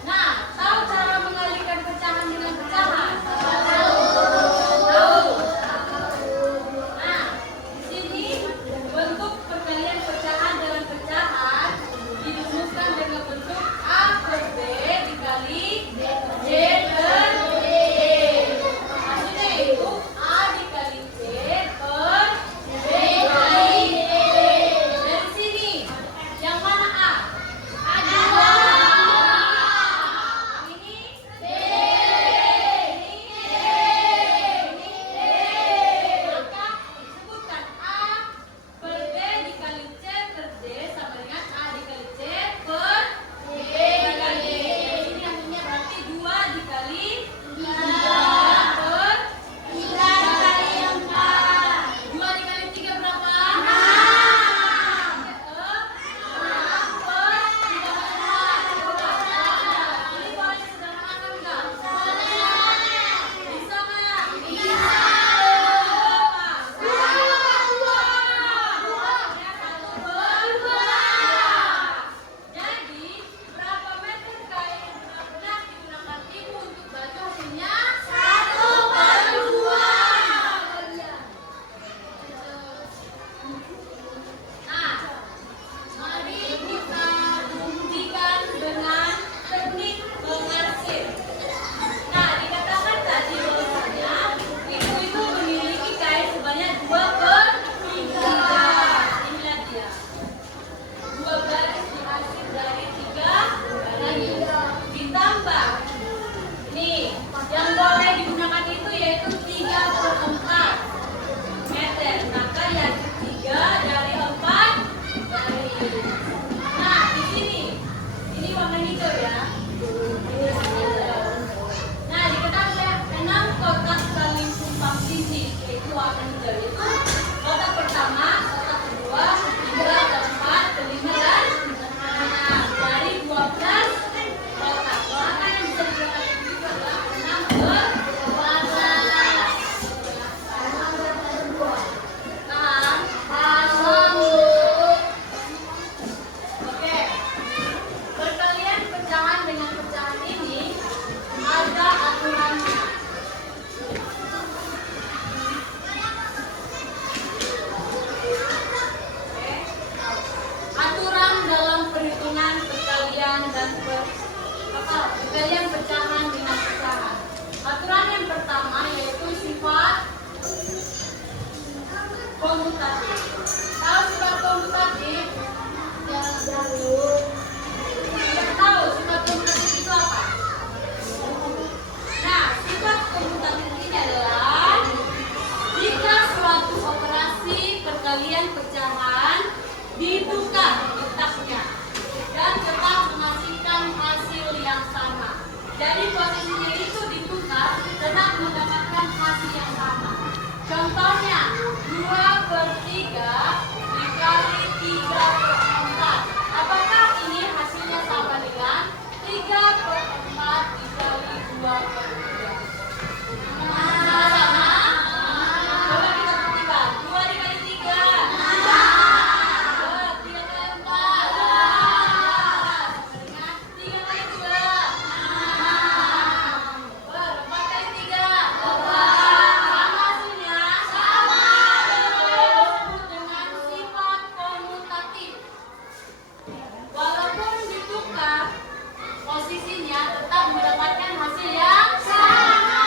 Nah, tahu cara mengalihkan pecahan dengan pecahan? Yang boleh digunakan itu yaitu 3/4 meter. Maka yang ketiga dari 4 dari. Nah, di sini. Ini warna hijau ya. Nah, diketahui 6 kotak saling tumpang tindih, yaitu warna hijau itu. Kotak pertama, kotak kedua, ketiga, keempat, kelima, dan dari 12 kotak. Maka yang bisa digunakan itu adalah 6/14. Oke. Perkalian pecahan dengan pecahan ini ada aturannya. Oke. Aturan dalam perhitungan perkalian dan perkalian pecahan dengan pecahan. Aturan yang pertama yaitu sifat komutatif. Tahu sifat komutatif? Tidak tahu sifat komutatif itu apa? Nah, sifat komutatif ini adalah jika suatu operasi perkalian pecahan ditukar letaknya dan tetap menghasilkan hasil yang sama. Jadi posisinya itu ditukar tetap mendapatkan hasil yang sama. Contohnya 2/3 dikali 3/4. Apakah ini hasilnya sama dengan 3/4 dikali 2/3? Sama? Coba kita buktikan. 2 dikali 3. 3 kali 4. Dengan 3 kali 2. 4 kali 3. Sama hasilnya? Sama. Disebut dengan sifat komutatif. Walaupun ditukar posisinya tetap mendapatkan hasil yang sama.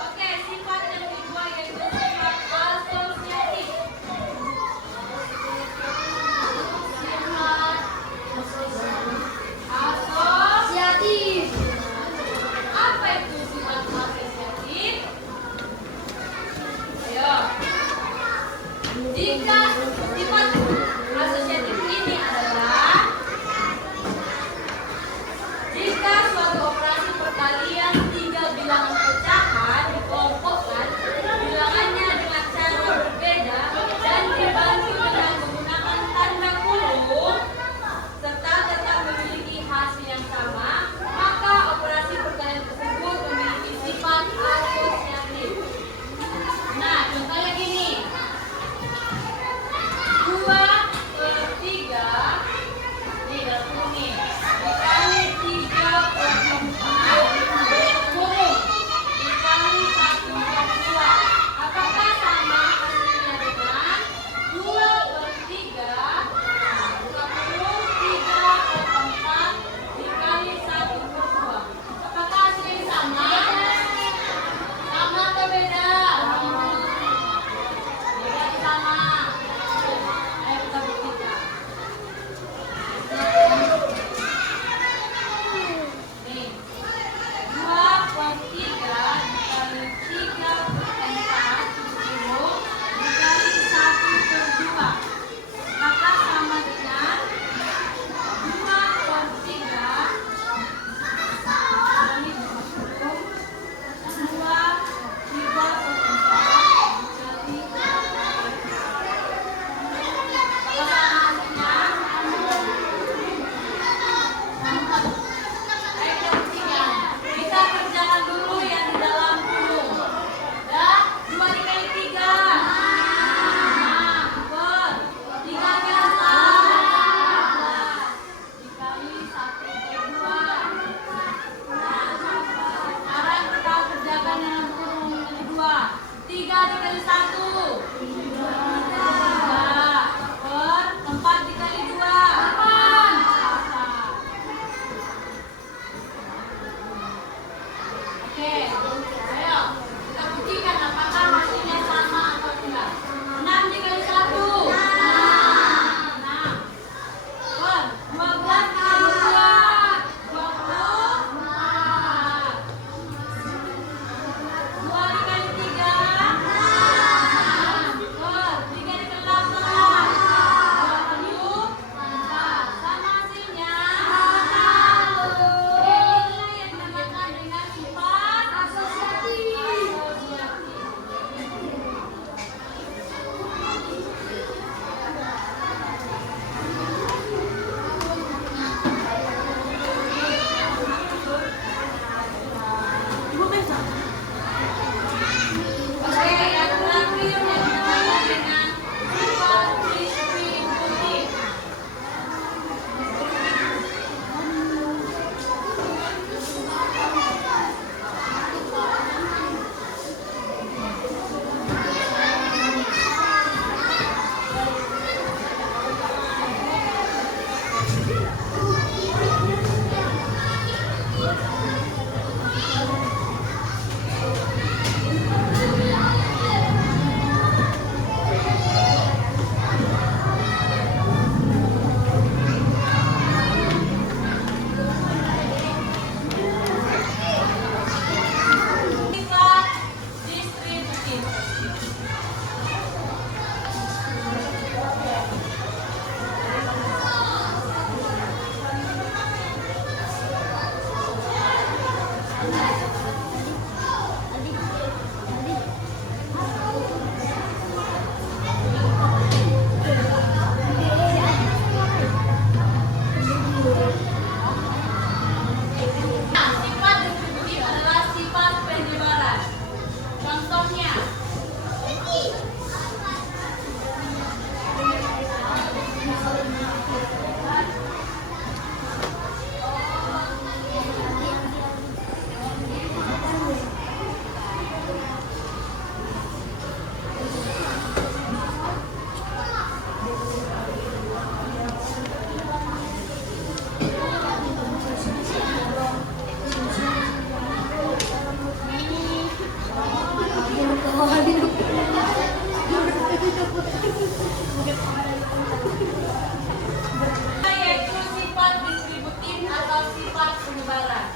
Oke, sifat yang kedua yaitu sifat asosiatif. Asosiatif. Apa itu sifat asosiatif? Ayo. Jika sifat asosiatif ini adalah jika suatu operasi perkalian 3 bilangan pecahan dikelompokkan bilangannya dengan cara berbeda dan dibantu dengan menggunakan tanda kurung serta tetap memiliki hasil yang sama, maka operasi perkalian tersebut memiliki sifat asosiatif. Nah, contohnya gini. 2/3 nih dalam kurung nih dikali 3/4 kurung contohnya. Yaitu sifat distributif atau sifat penyebaran.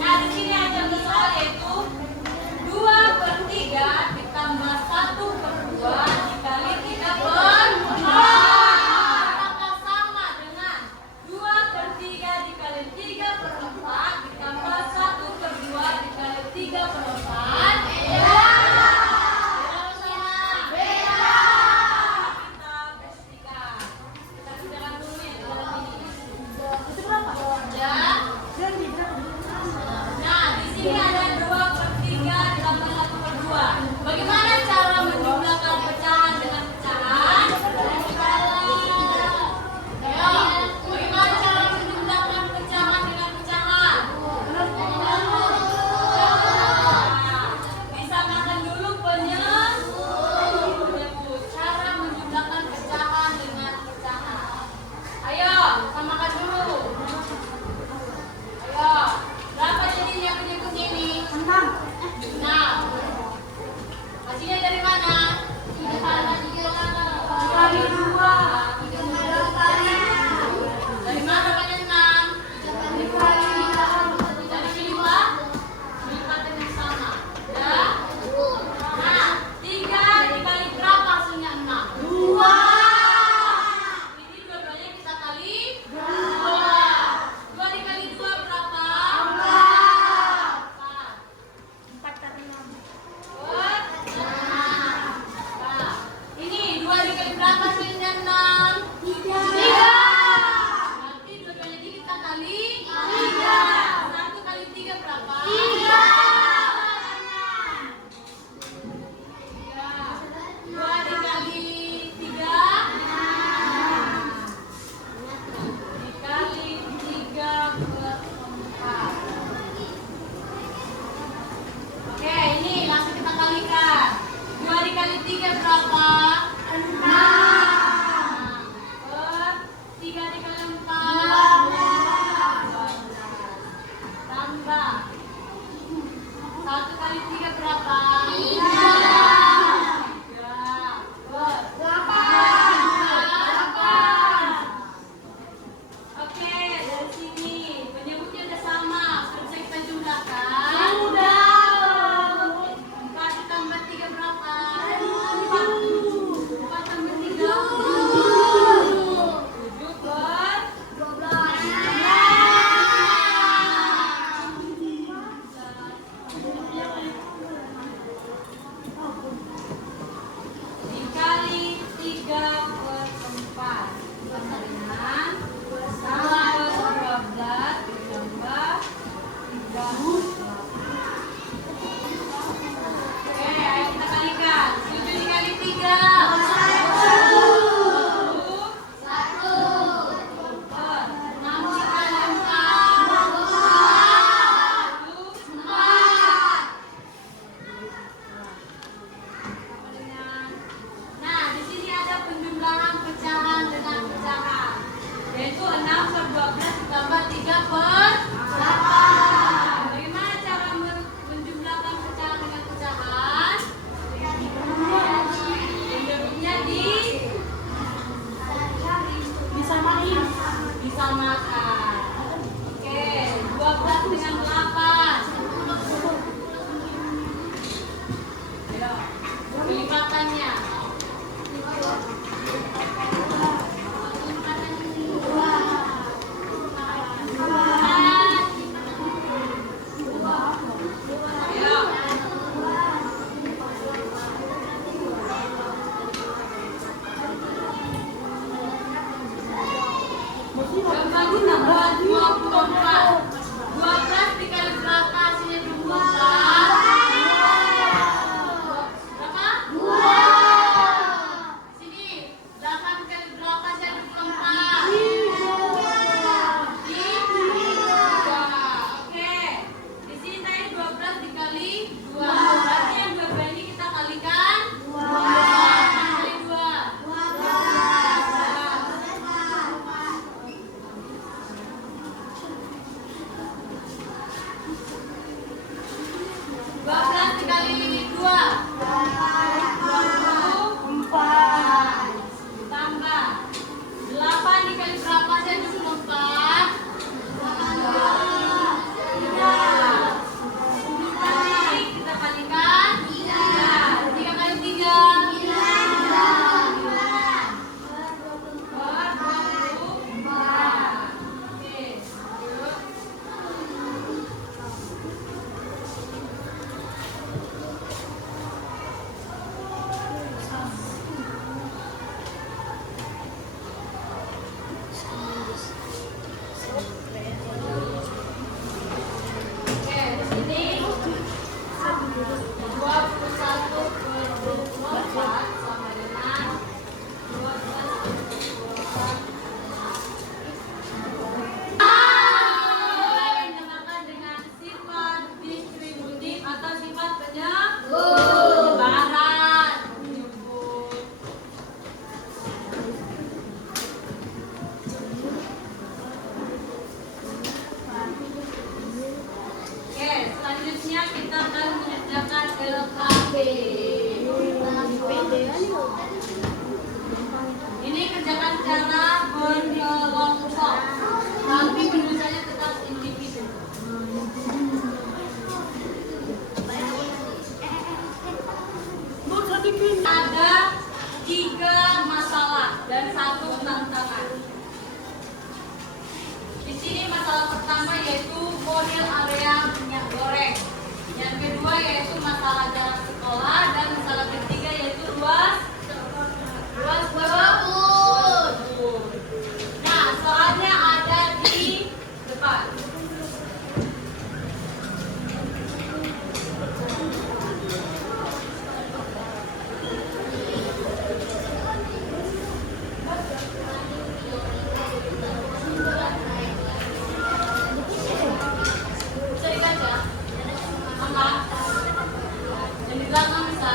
Nah, di sini ada soal yaitu 2/3 ditambah 1/2 dikali 3/4. Apakah sama dengan 2/3 dikali 3/4 ditambah 1/2 dikali 3/4? Beda. Nah, di sini ada 2/3 ditambah 1/2. Bagaimana cara menjumlahkan pecahan dengan pecahan? Ayo, bagaimana cara menjumlahkan pecahan dengan pecahan? Disamakan dulu penyebut. Cara menjumlahkan pecahan dengan pecahan. Ayo, samakan dulu. Ayo, berapa jadinya penyebutnya ini? Ini 21/24 sama dengan 12/24. Dinamakan dengan sifat distributif atau sifat penyebaran. Oke, selanjutnya kita akan mengerjakan LKP. Ini kerjakan secara berkelompok, tapi penulisannya tetap individu. Ada 3 masalah dan 1 tantangan. Di sini masalah pertama yaitu model area minyak goreng. Yang kedua yaitu masalah jarak sekolah dan masalah ketiga yaitu ruas kebun. Nah, soalnya ada di depan. Bisa dibaca? Angkat. Yang di belakang bisa.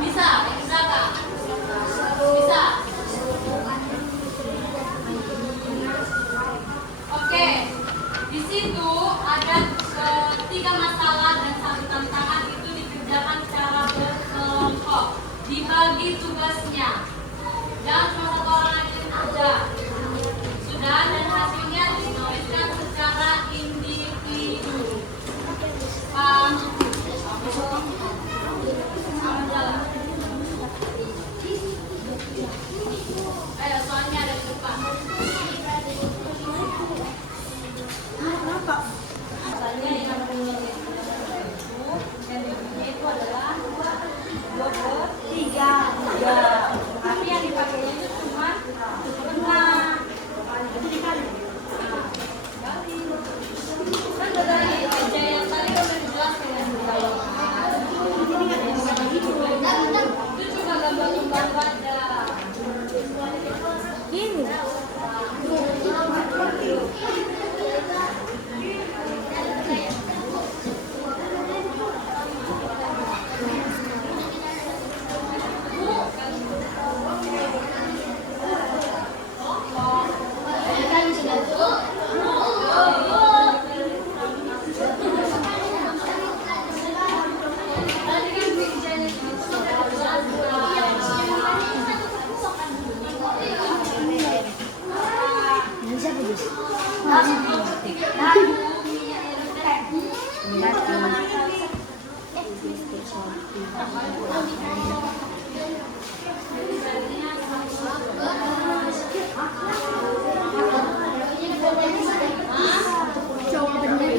Bisa, yang di belakang. Bisa. Oke, di situ ada 3 masalah dan 1 tantangan, itu dikerjakan secara berkelompok, dibagi tugasnya. Jangan cuma 1 orang aja yang kerja. Sudah, dan hasilnya dituliskan secara individu. Paham? Sama jalan. Ayo, soalnya ada di depan. Misalnya yang dibuatnya itu adalah 3. Tapi yang dipakainya itu cuma pernah. Kan dari aja yang tadi udah dijelaskan yang itu cuma gambar-gambar wajah. Ini. Jawabannya